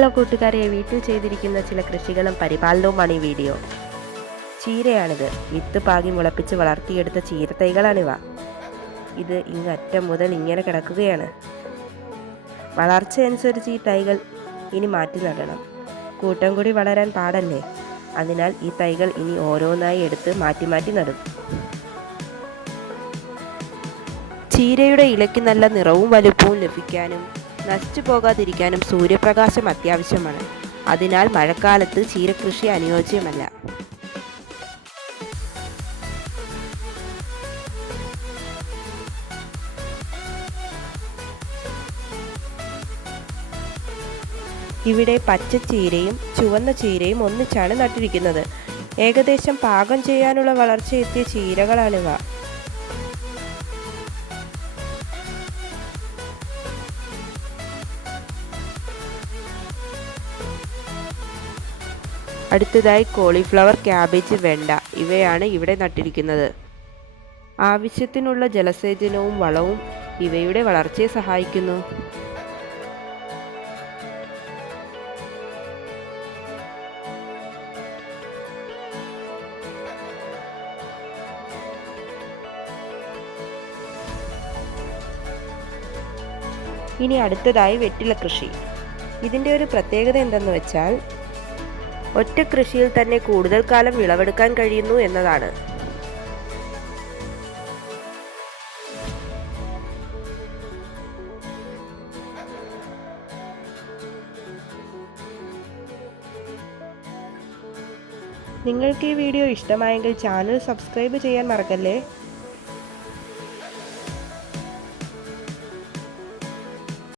Hello കൂട്ടുകാരെ, വീട്ടിൽ ചെയ്തിരിക്കുന്ന ചില കൃഷികളും പരിപാലനവുമാണ് ഈ വീഡിയോ. ചീരയാണിത്. വിത്ത് പാകി മുളപ്പിച്ച് വളർത്തിയെടുത്ത ചീരത്തൈകളാണിവ. ഇത് ഇങ്ങറ്റം മുതൽ ഇങ്ങനെ കിടക്കുകയാണ്. വളർച്ചയനുസരിച്ച് ഈ തൈകൾ ഇനി മാറ്റി നടണം. കൂട്ടം കൂടി വളരാൻ പാടല്ലേ. അതിനാൽ ഈ തൈകൾ ഇനി ഓരോന്നായി എടുത്ത് മാറ്റി മാറ്റി നടും. ചീരയുടെ ഇലയ്ക്ക് നല്ല നിറവും വലുപ്പവും ലഭിക്കാനും നശിച്ചു പോകാതിരിക്കാനും സൂര്യപ്രകാശം അത്യാവശ്യമാണ്. അതിനാൽ മഴക്കാലത്ത് ചീരകൃഷി അനുയോജ്യമല്ല. ഇവിടെ പച്ച ചീരയും ചുവന്ന ചീരയും ഒന്നിച്ചാണ് നട്ടിരിക്കുന്നത്. ഏകദേശം പാകം ചെയ്യാനുള്ള വളർച്ചയെത്തിയ ചീരകളാണിവ. അടുത്തതായി കോളിഫ്ലവർ, ക്യാബേജ്, വെണ്ട ഇവയാണ് ഇവിടെ നട്ടിരിക്കുന്നത്. ആവശ്യത്തിനുള്ള ജലസേചനവും വളവും ഇവയുടെ വളർച്ചയെ സഹായിക്കുന്നു. ഇനി അടുത്തതായി വെറ്റില കൃഷി. ഇതിൻ്റെ ഒരു പ്രത്യേകത എന്തെന്ന് വെച്ചാൽ ഒറ്റ കൃഷിയിൽ തന്നെ കൂടുതൽ കാലം വിളവെടുക്കാൻ കഴിയുന്നു എന്നതാണ്. നിങ്ങൾക്ക് ഈ വീഡിയോ ഇഷ്ടമായെങ്കിൽ ചാനൽ സബ്സ്ക്രൈബ് ചെയ്യാൻ മറക്കല്ലേ.